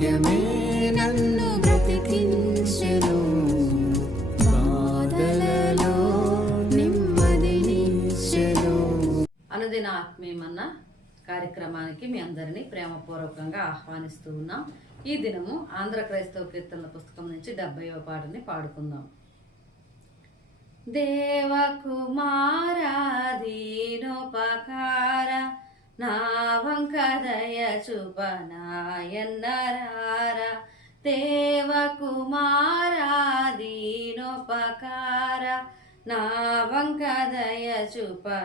వాక్యమే నన్ను బ్రతికించెను. బాధలలో నెమ్మదినిచ్చెను అనుదిన ఆత్మీయమన్న కార్యక్రమానికి మీ అందరినీ ప్రేమపూర్వకంగా ఆహ్వానిస్తూ ఉన్నాం. ఈ దినము ఆంధ్ర క్రైస్తవ కీర్తనల పుస్తకం నుంచి డెబ్బైవ పాటని పాడుకుందాం. దేవకుమారాధీనోపకార నా వంక దయ చూపనాయన్నరార దేవకుమారాధీనోపకార నా వంక దయ చూపనాయన్నరార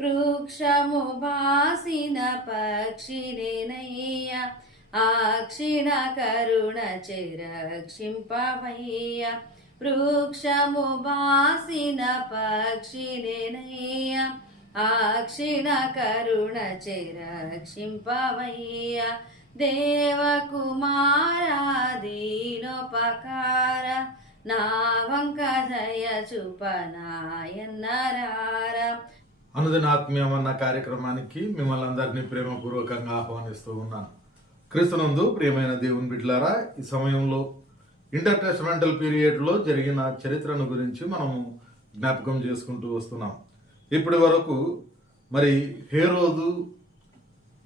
వృక్షము బాసిన పక్షినేనయ్య ఆ కరుణ చిరక్షింపవయ్య వృక్షము బాసిన పక్షినేనయ్య ఆ క్షీణ కరుణ చెరక్షింపవయ్య దేవకుమారాధీనోపకార నా వంక దయ చూపనాయన్నరార. అనుదిన అన్న కార్యక్రమానికి మిమ్మల్ని అందరినీ ప్రేమపూర్వకంగా ఆహ్వానిస్తూ ఉన్నాను. క్రీస్తునందు ప్రియమైన దేవుని బిడ్లారా ఈ సమయంలో ఇంటర్నేషనల్ పీరియడ్లో జరిగిన చరిత్రను గురించి మనము జ్ఞాపకం చేసుకుంటూ వస్తున్నాం. ఇప్పటి వరకు మరి హేరోదు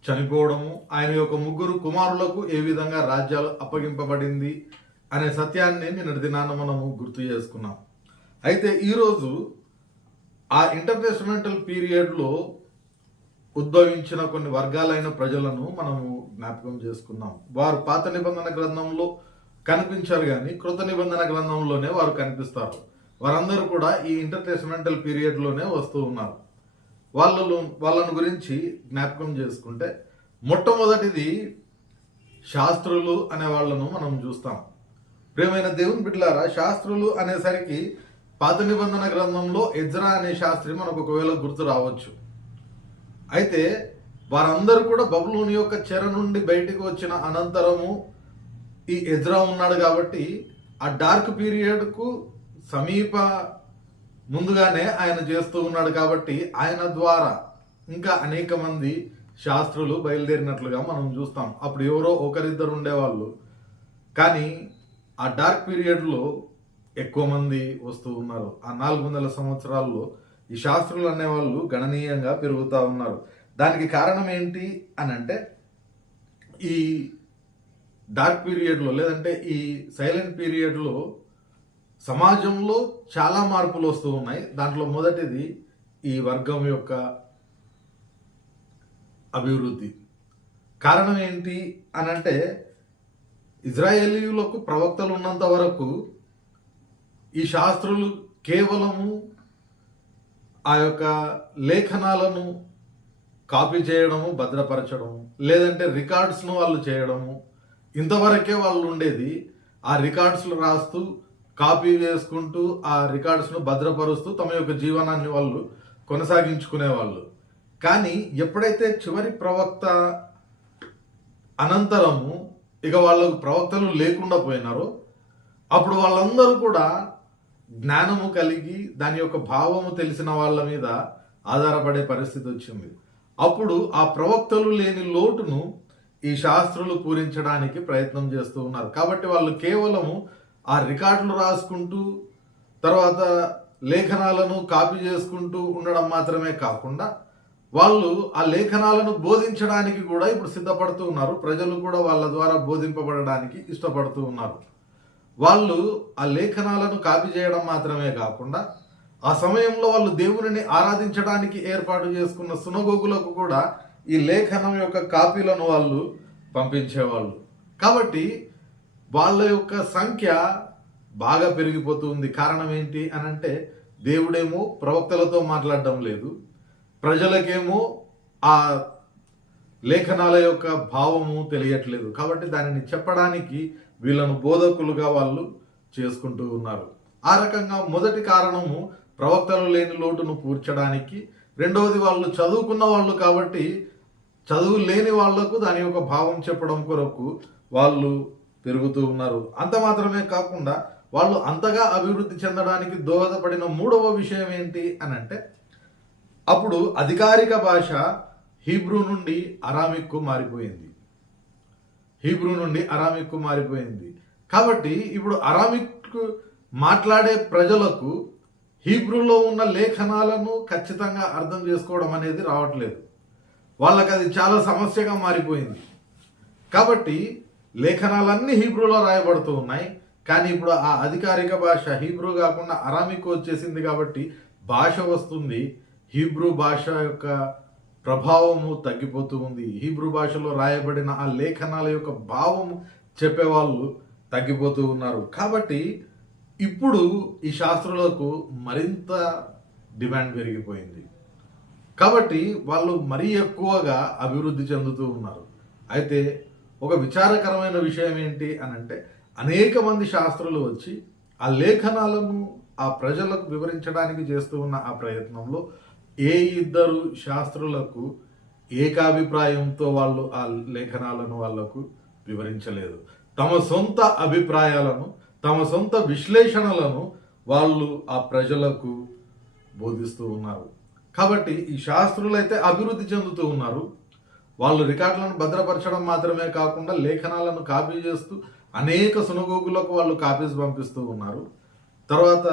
చనిపోవడము ఆయన యొక్క ముగ్గురు కుమారులకు ఏ విధంగా రాజ్యాలు అప్పగింపబడింది అనే సత్యాన్ని నిన్నటి దినాన మనము గుర్తు చేసుకున్నాం. అయితే ఈరోజు ఆ ఇంటర్నేషనల్ పీరియడ్లో ఉద్భవించిన కొన్ని వర్గాలైన ప్రజలను మనము జ్ఞాపకం చేసుకున్నాం. వారు పాత నిబంధన గ్రంథంలో కనిపించారు కానీ కృత నిబంధన గ్రంథంలోనే వారు కనిపిస్తారు. వారందరూ కూడా ఈ ఇంటర్నేషనల్ పీరియడ్లోనే వస్తూ ఉన్నారు. వాళ్ళలో వాళ్ళను గురించి జ్ఞాపకం చేసుకుంటే మొట్టమొదటిది శాస్త్రులు అనే వాళ్ళను మనం చూస్తాం. ప్రేమైన దేవుని బిడ్డలారా శాస్త్రులు అనేసరికి పాత నిబంధన గ్రంథంలో ఎజ్రా అనే శాస్త్రి మనకు ఒకవేళ గుర్తు రావచ్చు. అయితే వారందరూ కూడా బబులోని యొక్క చెర నుండి బయటికి వచ్చిన అనంతరము ఈ ఎజ్రా ఉన్నాడు కాబట్టి ఆ డార్క్ పీరియడ్కు సమీప ముందుగానే ఆయన చేస్తూ ఉన్నాడు కాబట్టి ఆయన ద్వారా ఇంకా అనేక మంది శాస్త్రులు బయలుదేరినట్లుగా మనం చూస్తాం. అప్పుడు ఎవరో ఒకరిద్దరు ఉండేవాళ్ళు. కానీ ఆ డార్క్ పీరియడ్లో ఎక్కువ మంది వస్తూ ఉన్నారు. ఆ నాలుగు వందల సంవత్సరాల్లో ఈ శాస్త్రులు అనేవాళ్ళు గణనీయంగా పెరుగుతూ ఉన్నారు. దానికి కారణం ఏంటి అని అంటే ఈ డార్క్ పీరియడ్లో లేదంటే ఈ సైలెంట్ పీరియడ్లో సమాజంలో చాలా మార్పులు వస్తూ ఉన్నాయి. దాంట్లో మొదటిది ఈ వర్గం యొక్క అభివృద్ధి. కారణం ఏంటి అని అంటే ఇజ్రాయేలీయులకు ప్రవక్తలు ఉన్నంత వరకు ఈ శాస్త్రులు కేవలము ఆ యొక్క లేఖనాలను కాపీ చేయడము భద్రపరచడము లేదంటే రికార్డ్స్ను వాళ్ళు చేయడము. ఇంతవరకే వాళ్ళు ఉండేది ఆ రికార్డ్స్లు రాస్తూ కాపీ చేసుకుంటూ ఆ రికార్డ్స్ను భద్రపరుస్తూ తమ యొక్క జీవనాన్ని వాళ్ళు కొనసాగించుకునేవాళ్ళు. కానీ ఎప్పుడైతే చివరి ప్రవక్త అనంతరము ఇక వాళ్ళకు ప్రవక్తలు లేకుండా పోయినారో అప్పుడు వాళ్ళందరూ కూడా జ్ఞానము కలిగి దాని యొక్క భావము తెలిసిన వాళ్ళ మీద ఆధారపడే పరిస్థితి వచ్చింది. అప్పుడు ఆ ప్రవక్తలు లేని లోటును ఈ శాస్త్రులు పూరించడానికి ప్రయత్నం చేస్తూ ఉన్నారు. కాబట్టి వాళ్ళు కేవలము ఆ రికార్డులు రాసుకుంటూ తర్వాత లేఖనాలను కాపీ చేసుకుంటూ ఉండడం మాత్రమే కాకుండా వాళ్ళు ఆ లేఖనాలను బోధించడానికి కూడా ఇప్పుడు సిద్ధపడుతూ ఉన్నారు. ప్రజలు కూడా వాళ్ళ ద్వారా బోధింపబడడానికి ఇష్టపడుతూ ఉన్నారు. వాళ్ళు ఆ లేఖనాలను కాపీ చేయడం మాత్రమే కాకుండా ఆ సమయంలో వాళ్ళు దేవునిని ఆరాధించడానికి ఏర్పాటు చేసుకున్న సునగోగులకు కూడా ఈ లేఖనం యొక్క కాపీలను వాళ్ళు పంపించేవాళ్ళు. కాబట్టి వాళ్ళ యొక్క సంఖ్య బాగా పెరిగిపోతుంది. కారణం ఏంటి అని అంటే దేవుడేమో ప్రవక్తలతో మాట్లాడడం లేదు. ప్రజలకేమో ఆ లేఖనాల యొక్క భావము తెలియట్లేదు. కాబట్టి దానిని చెప్పడానికి వీళ్ళను బోధకులుగా వాళ్ళు చేసుకుంటూ ఉన్నారు. ఆ రకంగా మొదటి కారణము ప్రవక్తలు లేని లోటును పూడ్చడానికి. రెండవది వాళ్ళు చదువుకున్న వాళ్ళు కాబట్టి చదువు లేని వాళ్ళకు దాని యొక్క భావం చెప్పడం కొరకు వాళ్ళు పెరుగుతూ ఉన్నారు. అంత మాత్రమే కాకుండా వాళ్ళు అంతగా అభివృద్ధి చెందడానికి దోహదపడిన మూడవ విషయం ఏంటి అని అంటే అప్పుడు అధికారిక భాష హీబ్రూ నుండి అరామిక్కు మారిపోయింది. హీబ్రూ నుండి అరామిక్కు మారిపోయింది. కాబట్టి ఇప్పుడు అరామిక్ మాట్లాడే ప్రజలకు హీబ్రూలో ఉన్న లేఖనాలను ఖచ్చితంగా అర్థం చేసుకోవడం అనేది రావట్లేదు. వాళ్ళకి అది చాలా సమస్యగా మారిపోయింది. కాబట్టి లేఖనాలన్నీ హీబ్రూలో రాయబడుతూ ఉన్నాయి. కానీ ఇప్పుడు ఆ అధికారిక భాష హీబ్రూ కాకుండా అరామిక్ వచ్చేసింది కాబట్టి భాష వస్తుంది. హీబ్రూ భాష యొక్క ప్రభావము తగ్గిపోతూ ఉంది. హీబ్రూ భాషలో రాయబడిన ఆ లేఖనాల యొక్క భావము చెప్పేవాళ్ళు తగ్గిపోతూ ఉన్నారు. కాబట్టి ఇప్పుడు ఈ శాస్త్రులకు మరింత డిమాండ్ పెరిగిపోయింది. కాబట్టి వాళ్ళు మరీ ఎక్కువగా అభివృద్ధి చెందుతూ ఉన్నారు. అయితే ఒక విచారకరమైన విషయం ఏంటి అని అంటే అనేక మంది శాస్త్రులు వచ్చి ఆ లేఖనాలను ఆ ప్రజలకు వివరించడానికి చేస్తూ ఉన్న ఆ ప్రయత్నంలో ఏ ఇద్దరు శాస్త్రులకు ఏకాభిప్రాయంతో వాళ్ళు ఆ లేఖనాలను వాళ్ళకు వివరించలేదు. తమ సొంత అభిప్రాయాలను తమ సొంత విశ్లేషణలను వాళ్ళు ఆ ప్రజలకు బోధిస్తూ ఉన్నారు. కాబట్టి ఈ శాస్త్రులైతే అభివృద్ధి చెందుతూ ఉన్నారు. వాళ్ళు రికార్డులను భద్రపరచడం మాత్రమే కాకుండా లేఖనాలను కాపీ చేస్తూ అనేక సునగోగులకు వాళ్ళు కాపీస్ పంపిస్తూ ఉన్నారు. తర్వాత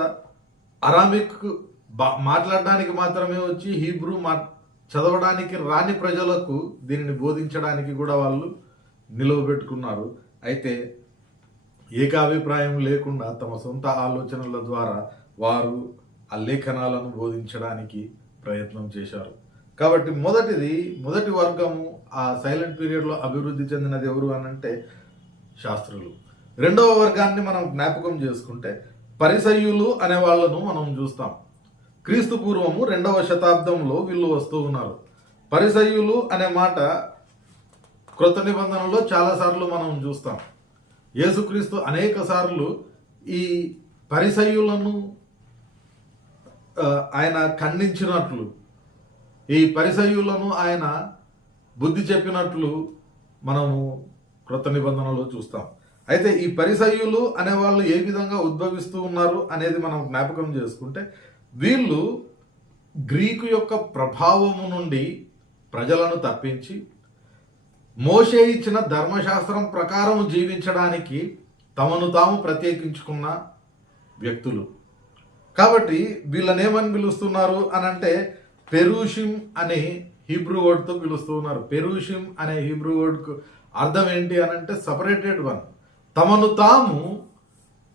అరామిక్ బా- మాట్లాడడానికి మాత్రమే వచ్చి హీబ్రూ మా చదవడానికి రాని ప్రజలకు దీనిని బోధించడానికి కూడా వాళ్ళు నిలవబెట్టుకున్నారు అయితే ఏకాభిప్రాయం లేకుండా తమ సొంత ఆలోచనల ద్వారా వారు ఆ లేఖనాలను బోధించడానికి ప్రయత్నం చేశారు. కాబట్టి మొదటిది మొదటి వర్గము ఆ సైలెంట్ పీరియడ్లో అభివృద్ధి చెందినది ఎవరు అని అంటే శాస్త్రులు. రెండవ వర్గాన్ని మనం జ్ఞాపకం చేసుకుంటే పరిసయ్యులు అనే వాళ్ళను మనం చూస్తాం. క్రీస్తు పూర్వము రెండవ శతాబ్దంలో వీళ్ళు వస్తూ ఉన్నారు. పరిసయ్యులు అనే మాట కృత నిబంధనలో చాలాసార్లు మనం చూస్తాం. యేసుక్రీస్తు అనేక సార్లు ఈ పరిసయ్యులను ఆయన ఖండించినట్లు ఈ పరిసయ్యులను ఆయన బుద్ధి చెప్పినట్లు మనము క్రొత్త నిబంధనలో చూస్తాం. అయితే ఈ పరిసయ్యులు అనే వాళ్ళు ఏ విధంగా ఉద్భవిస్తూ ఉన్నారు అనేది మనం జ్ఞాపకం చేసుకుంటే వీళ్ళు గ్రీకు యొక్క ప్రభావము నుండి ప్రజలను తప్పించి మోషే ఇచ్చిన ధర్మశాస్త్రం ప్రకారం జీవించడానికి తమను తాము ప్రత్యేకించుకున్న వ్యక్తులు. కాబట్టి వీళ్ళనేమని పిలుస్తున్నారు అని అంటే పెరూషిం అనే హీబ్రూ వర్డ్తో పిలుస్తూ ఉన్నారు. పెరూషిం అనే హీబ్రూ వర్డ్కు అర్థం ఏంటి అని అంటే సపరేటెడ్ వన్ తమను తాము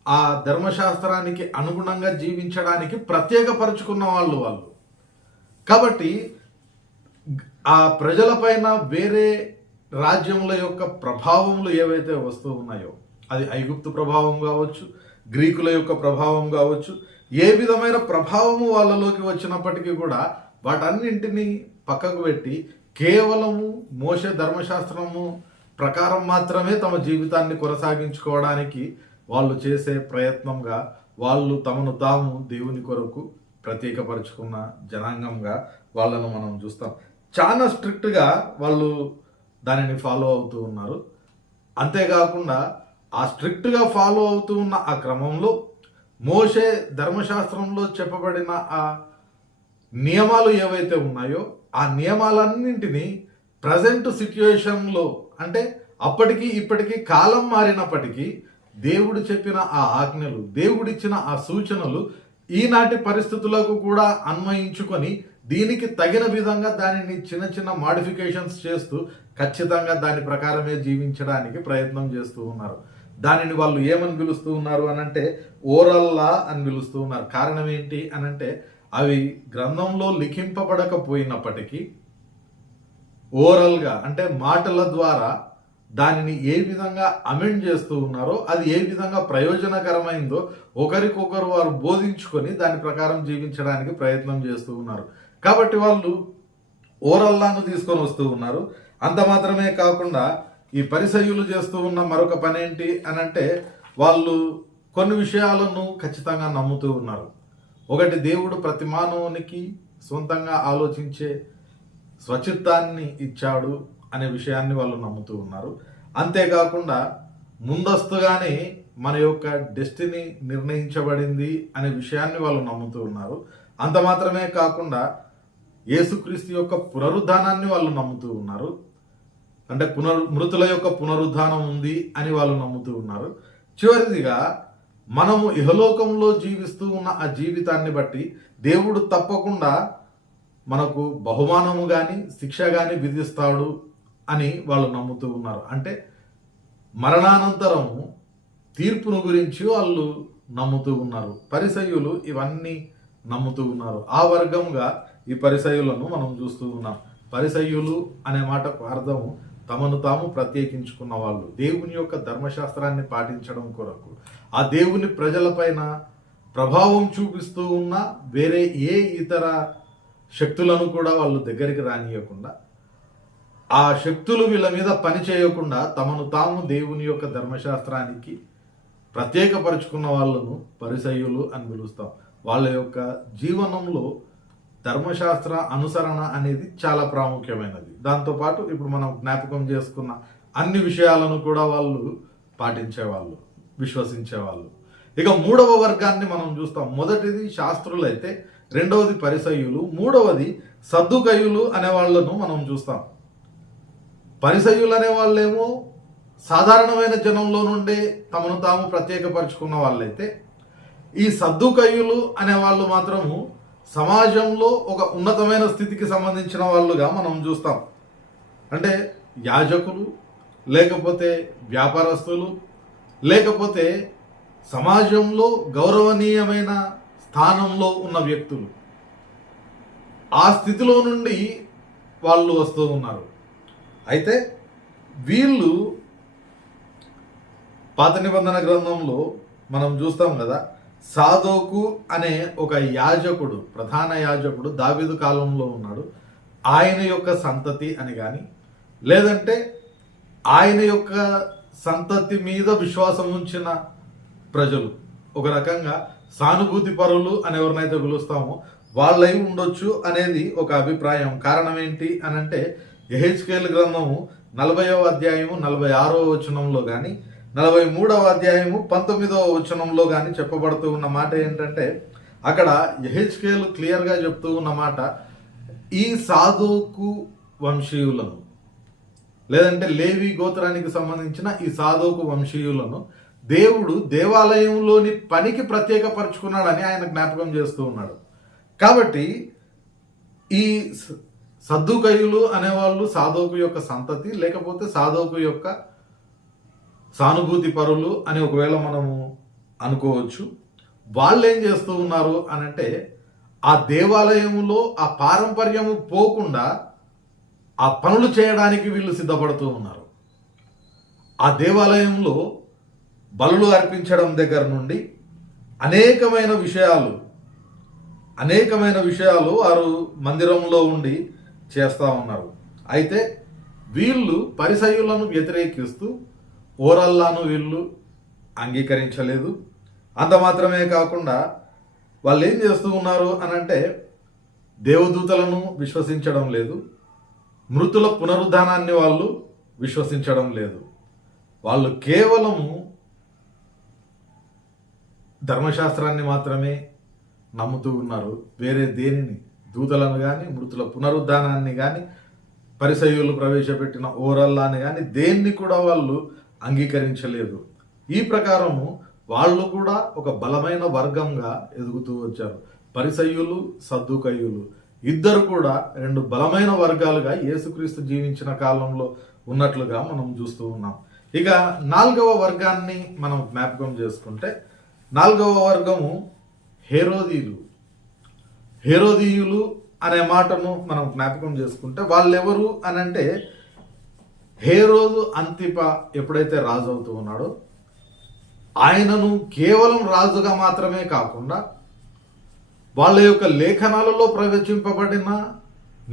ఆ ధర్మశాస్త్రానికి అనుగుణంగా జీవించడానికి ప్రత్యేకపరుచుకున్న వాళ్ళు వాళ్ళు. కాబట్టి ఆ ప్రజలపైన వేరే రాజ్యముల యొక్క ప్రభావములు ఏవైతే వస్తూ ఉన్నాయో అది ఐగుప్తు ప్రభావం కావచ్చు గ్రీకుల యొక్క ప్రభావం కావచ్చు ఏ విధమైన ప్రభావము వాళ్ళలోకి వచ్చినప్పటికీ కూడా వాటన్నింటినీ పక్కకు పెట్టి కేవలము మోస ధర్మశాస్త్రము ప్రకారం మాత్రమే తమ జీవితాన్ని కొనసాగించుకోవడానికి వాళ్ళు చేసే ప్రయత్నంగా వాళ్ళు తమను తాము దేవుని కొరకు ప్రత్యేకపరుచుకున్న జనాంగంగా వాళ్ళను మనం చూస్తాం. చాలా స్ట్రిక్ట్గా వాళ్ళు దానిని ఫాలో అవుతూ ఉన్నారు. అంతేకాకుండా ఆ స్ట్రిక్ట్గా ఫాలో అవుతూ ఉన్న ఆ క్రమంలో మోషే ధర్మశాస్త్రంలో చెప్పబడిన ఆ నియమాలు ఏవైతే ఉన్నాయో ఆ నియమాలన్నింటినీ ప్రజెంట్ సిచ్యువేషన్లో అంటే అప్పటికి ఇప్పటికీ కాలం మారినప్పటికీ దేవుడు చెప్పిన ఆ ఆజ్ఞలు దేవుడిచ్చిన ఆ సూచనలు ఈనాటి పరిస్థితులకు కూడా అన్వయించుకొని దీనికి తగిన విధంగా దానిని చిన్న చిన్న మాడిఫికేషన్స్ చేస్తూ ఖచ్చితంగా దాని ప్రకారమే జీవించడానికి ప్రయత్నం చేస్తూ ఉన్నారు. దానిని వాళ్ళు ఏమని పిలుస్తూ ఉన్నారు అనంటే ఓరల్లా అని పిలుస్తూ ఉన్నారు. కారణం ఏంటి అనంటే అవి గ్రంథంలో లిఖింపబడకపోయినప్పటికీ ఓవరాల్గా అంటే మాటల ద్వారా దానిని ఏ విధంగా అమెండ్ చేస్తూ ఉన్నారో అది ఏ విధంగా ప్రయోజనకరమైందో ఒకరికొకరు వారు బోధించుకొని దాని ప్రకారం జీవించడానికి ప్రయత్నం చేస్తూ ఉన్నారు. కాబట్టి వాళ్ళు ఓరల్లాను తీసుకొని వస్తూ ఉన్నారు. అంత మాత్రమే కాకుండా ఈ పరిసయ్యులు చేస్తూ ఉన్న మరొక పని ఏంటి అని అంటే వాళ్ళు కొన్ని విషయాలను ఖచ్చితంగా నమ్ముతూ ఉన్నారు. ఒకటి దేవుడు ప్రతి మానవునికి సొంతంగా ఆలోచించే స్వచిత్తాన్ని ఇచ్చాడు అనే విషయాన్ని వాళ్ళు నమ్ముతూ ఉన్నారు. అంతేకాకుండా ముందస్తుగానే మన యొక్క డెస్టినీ నిర్ణయించబడింది అనే విషయాన్ని వాళ్ళు నమ్ముతూ ఉన్నారు. అంత మాత్రమే కాకుండా యేసుక్రీస్తు యొక్క పునరుద్ధానాన్ని వాళ్ళు నమ్ముతూ ఉన్నారు. అంటే పునరు మృతుల యొక్క పునరుద్ధానం ఉంది అని వాళ్ళు నమ్ముతూ ఉన్నారు. చివరిదిగా మనము ఇహలోకంలో జీవిస్తూ ఉన్న ఆ జీవితాన్ని బట్టి దేవుడు తప్పకుండా మనకు బహుమానము కానీ శిక్ష కానీ విధిస్తాడు అని వాళ్ళు నమ్ముతూ ఉన్నారు. అంటే మరణానంతరము తీర్పును గురించి వాళ్ళు నమ్ముతూ ఉన్నారు. పరిసయులు ఇవన్నీ నమ్ముతూ ఉన్నారు. ఆ వర్గంగా ఈ పరిసయులను మనం చూస్తూ ఉన్నాం. పరిసయులు అనే మాటకు అర్థము తమను తాము ప్రత్యేకించుకున్న వాళ్ళు. దేవుని యొక్క ధర్మశాస్త్రాన్ని పాటించడం కొరకు. ఆ దేవుని ప్రజలపైన ప్రభావం చూపిస్తూ ఉన్న వేరే ఏ ఇతర శక్తులను కూడా వాళ్ళు దగ్గరికి రానియకుండా ఆ శక్తులు వీళ్ళ మీద పని చేయకుండా తమను తాము దేవుని యొక్క ధర్మశాస్త్రానికి ప్రత్యేకపరుచుకున్న వాళ్ళను పరిసయ్యులు అని పిలుస్తాం. వాళ్ళ యొక్క జీవనంలో ధర్మశాస్త్ర అనుసరణ అనేది చాలా ప్రాముఖ్యమైనది. దాంతోపాటు ఇప్పుడు మనం జ్ఞాపకం చేసుకున్న అన్ని విషయాలను కూడా వాళ్ళు పాటించేవాళ్ళు విశ్వసించేవాళ్ళు. ఇక మూడవ వర్గాన్ని మనం చూస్తాం. మొదటిది శాస్త్రులైతే రెండవది పరిసయులు మూడవది సద్దుకయులు అనే వాళ్ళను మనం చూస్తాం. పరిసయులు అనే వాళ్ళేమో సాధారణమైన జనంలో నుండే తమను తాము ప్రత్యేకపరుచుకున్న వాళ్ళైతే ఈ సద్దుకయులు అనే వాళ్ళు మాత్రము సమాజంలో ఒక ఉన్నతమైన స్థితికి సంబంధించిన వాళ్ళుగా మనం చూస్తాం. అంటే యాజకులు లేకపోతే వ్యాపారస్తులు లేకపోతే సమాజంలో గౌరవనీయమైన స్థానంలో ఉన్న వ్యక్తులు. ఆ స్థితిలో నుండి వాళ్ళు వస్తూ ఉన్నారు. అయితే వీళ్ళు పాత నిబంధన గ్రంథంలో మనం చూస్తాం కదా సాదోకు అనే ఒక యాజకుడు ప్రధాన యాజకుడు దావిదు కాలంలో ఉన్నాడు. ఆయన యొక్క సంతతి అని కానీ లేదంటే ఆయన యొక్క సంతతి మీద విశ్వాసం ఉంచిన ప్రజలు. ఒక రకంగా సానుభూతి పరులు అని ఎవరినైతే పిలుస్తామో వాళ్ళై ఉండొచ్చు అనేది ఒక అభిప్రాయం. కారణం ఏంటి అని అంటే ఎహెచ్కేల్ గ్రంథము నలభైవ అధ్యాయము నలభై ఆరవ వచనంలో కానీ నలభై మూడవ అధ్యాయము పంతొమ్మిదవ వచనంలో కానీ చెప్పబడుతూ ఉన్న మాట ఏంటంటే అక్కడ ఎహెచ్కేలు క్లియర్గా చెప్తూ ఉన్న మాట ఈ సాధుకు వంశీయులను. లేదంటే లేవి గోత్రానికి సంబంధించిన ఈ సాధోకు వంశీయులను దేవుడు దేవాలయంలోని పనికి ప్రత్యేకపరుచుకున్నాడని ఆయన జ్ఞాపకం చేస్తూ ఉన్నాడు. కాబట్టి ఈ సద్దుకయులు అనేవాళ్ళు సాధోకు యొక్క సంతతి లేకపోతే సాధోకు యొక్క సానుభూతి పరులు అని ఒకవేళ మనము అనుకోవచ్చు. వాళ్ళు ఏం చేస్తూ ఉన్నారు అని అంటే ఆ దేవాలయంలో ఆ పారంపర్యము పోకుండా ఆ పనులు చేయడానికి వీళ్ళు సిద్ధపడుతూ ఉన్నారు. ఆ దేవాలయంలో బలులు అర్పించడం దగ్గర నుండి అనేకమైన విషయాలు అనేకమైన విషయాలు వారు మందిరంలో ఉండి చేస్తూ ఉన్నారు. అయితే వీళ్ళు పరిసయులను వ్యతిరేకిస్తూ ఓరల్లాను వీళ్ళు అంగీకరించలేదు. అంత మాత్రమే కాకుండా వాళ్ళు ఏం చేస్తూ ఉన్నారు అనంటే దేవదూతలను విశ్వసించడం లేదు. మృతుల పునరుద్ధానాన్ని వాళ్ళు విశ్వసించడం లేదు. వాళ్ళు కేవలము ధర్మశాస్త్రాన్ని మాత్రమే నమ్ముతూ ఉన్నారు. వేరే దేనిని? దూతలను కానీ మృతుల పునరుద్ధానాన్ని కానీ పరిసయులు ప్రవేశపెట్టిన ఓరల్లాని కానీ దేన్ని కూడా వాళ్ళు అంగీకరించలేదు. ఈ ప్రకారము వాళ్ళు కూడా ఒక బలమైన వర్గంగా ఎదుగుతూ వచ్చారు. పరిసయులు సద్దుకయులు. ఇద్దరు కూడా రెండు బలమైన వర్గాలుగా యేసుక్రీస్తు జీవించిన కాలంలో ఉన్నట్లుగా మనం చూస్తూ ఉన్నాం. ఇక నాలుగవ వర్గాన్ని మనం జ్ఞాపకం చేసుకుంటే నాలుగవ వర్గము హేరోదీయులు. హేరోదీయులు అనే మాటను మనం జ్ఞాపకం చేసుకుంటే వాళ్ళెవరు అని అంటే హేరోదు అంతిప ఎప్పుడైతే రాజు అవుతూ ఉన్నాడో ఆయనను కేవలం రాజుగా మాత్రమే కాకుండా వాళ్ళ యొక్క లేఖనాలలో ప్రవచింపబడిన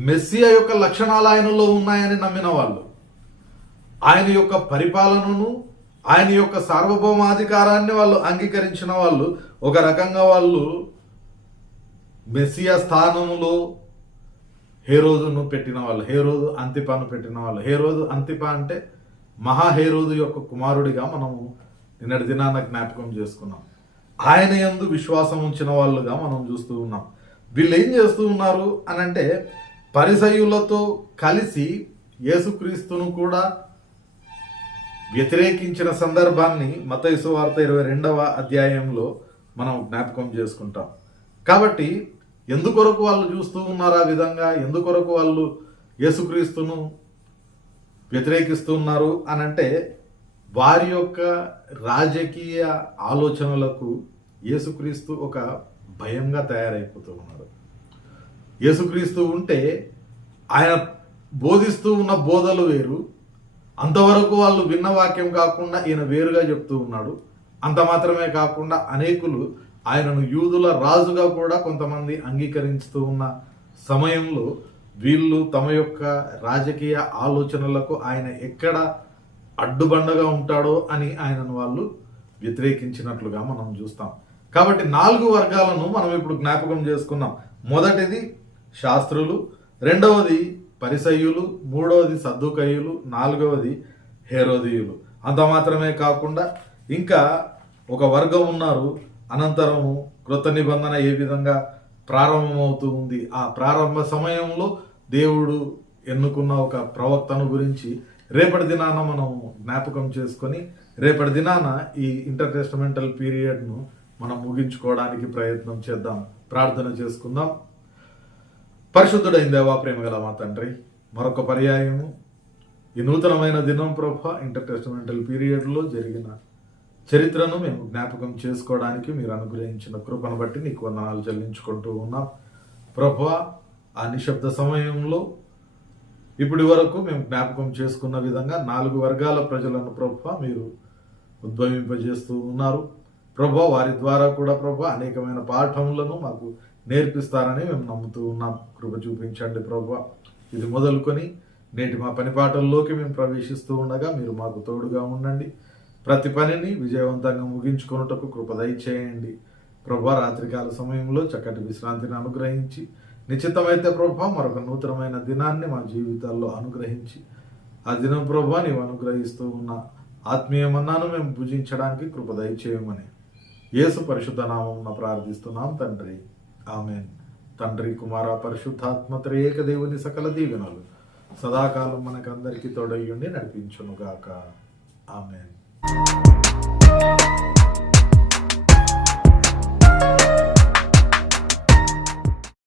మెస్సియా యొక్క లక్షణాలు ఆయనలో ఉన్నాయని నమ్మిన వాళ్ళు. ఆయన యొక్క పరిపాలనను ఆయన యొక్క సార్వభౌమాధికారాన్ని వాళ్ళు అంగీకరించిన వాళ్ళు. ఒక రకంగా వాళ్ళు మెస్సియా స్థానంలో హేరోజును పెట్టిన వాళ్ళు. హేరోజు అంతిపాను పెట్టిన వాళ్ళు. హేరోజు అంతిప అంటే మహా హేరోజు యొక్క కుమారుడిగా మనము నిన్నటి దినాన జ్ఞాపకం చేసుకున్నాం. ఆయన యందు విశ్వాసం ఉంచిన వాళ్ళుగా మనం చూస్తూ ఉన్నాం. వీళ్ళు ఏం చేస్తూ ఉన్నారు అని అంటే పరిసయులతో కలిసి యేసుక్రీస్తును కూడా వ్యతిరేకించిన సందర్భాన్ని మత వార్త ఇరవై రెండవ అధ్యాయంలో మనం జ్ఞాపకం చేసుకుంటాం. కాబట్టి ఎందుకొరకు వాళ్ళు చూస్తూ ఉన్నారు ఆ విధంగా? ఎందుకొరకు వాళ్ళు యేసుక్రీస్తును వ్యతిరేకిస్తున్నారు అని అంటే వారి యొక్క రాజకీయ ఆలోచనలకు యేసుక్రీస్తు ఒక భయంగా తయారైపోతూ ఉన్నారు యేసుక్రీస్తు ఉంటే ఆయన బోధిస్తూ ఉన్న బోధలు వేరు. అంతవరకు వాళ్ళు విన్న వాక్యం కాకుండా ఈయన వేరుగా చెప్తూ ఉన్నాడు. అంత మాత్రమే కాకుండా అనేకులు ఆయనను యూదుల రాజుగా కూడా కొంతమంది అంగీకరిస్తూ ఉన్న సమయంలో వీళ్ళు తమ యొక్క రాజకీయ ఆలోచనలకు ఆయన ఎక్కడ అడ్డుబండగా ఉంటాడో అని ఆయనను వాళ్ళు వ్యతిరేకించినట్లుగా మనం చూస్తాం. కాబట్టి నాలుగు వర్గాలను మనం ఇప్పుడు జ్ఞాపకం చేసుకున్నాం. మొదటిది శాస్త్రులు రెండవది పరిసయ్యులు మూడవది సద్దుకయ్యులు నాలుగవది హేరోదీయులు. అంత మాత్రమే కాకుండా ఇంకా ఒక వర్గం ఉన్నారు. అనంతరము కృత నిబంధన ఏ విధంగా ప్రారంభమవుతూ ఉంది? ఆ ప్రారంభ సమయంలో దేవుడు ఎన్నుకున్న ఒక ప్రవక్తను గురించి రేపటి దినాన మనం జ్ఞాపకం చేసుకొని రేపటి దినాన ఈ ఇంటర్టెస్టమెంటల్ పీరియడ్ను మనం ముగించుకోవడానికి ప్రయత్నం చేద్దాం. ప్రార్థన చేసుకుందాం. పరిశుద్ధుడైన దేవా ప్రేమ గల మా తండ్రి మరొక పర్యాయము. ఈ నూతనమైన దినం ప్రభ ఇంటర్టెస్టమెంటల్ పీరియడ్లో జరిగిన చరిత్రను మేము జ్ఞాపకం చేసుకోవడానికి మీరు అనుగ్రహించిన కృపను బట్టి నీకు వందనాలు చెల్లించుకుంటూ ఉన్నాం. ప్రభ ఆ నిశ్శబ్ద సమయంలో ఇప్పటి వరకు మేము జ్ఞాపకం చేసుకున్న విధంగా నాలుగు వర్గాల ప్రజలను ప్రభు మీరు ఉద్భవింపజేస్తూ ఉన్నారు. ప్రభు వారి ద్వారా కూడా ప్రభు అనేకమైన పాఠములను మాకు నేర్పిస్తారని మేము నమ్ముతూ ఉన్నాం. కృప చూపించండి ప్రభా. ఇది మొదలుకొని నేటి మా పని పాటల్లోకి మేము ప్రవేశిస్తూ ఉండగా మీరు మాకు తోడుగా ఉండండి. ప్రతి పనిని విజయవంతంగా ముగించుకొనుటకు కృప దయచేయండి. ప్రభు రాత్రికాల సమయంలో చక్కటి విశ్రాంతిని అనుగ్రహించి నిశ్చితమైతే ప్రభా మరొక నూతనమైన దినాన్ని మా జీవితాల్లో అనుగ్రహించి ఆ దినం ప్రభా నీవు అనుగ్రహిస్తూ ఉన్న ఆత్మీయమన్నాను మేము భుజించడానికి కృపదయ చేయమని యేసు పరిశుద్ధ నామం ప్రార్థిస్తున్నాం తండ్రి. ఆమెన్. తండ్రి కుమార పరిశుద్ధాత్మ త్రియేక దేవుని సకల దీవెనలు సదాకాలం మనకందరికీ తోడయ్యుండి నడిపించునుగాక. ఆమెన్.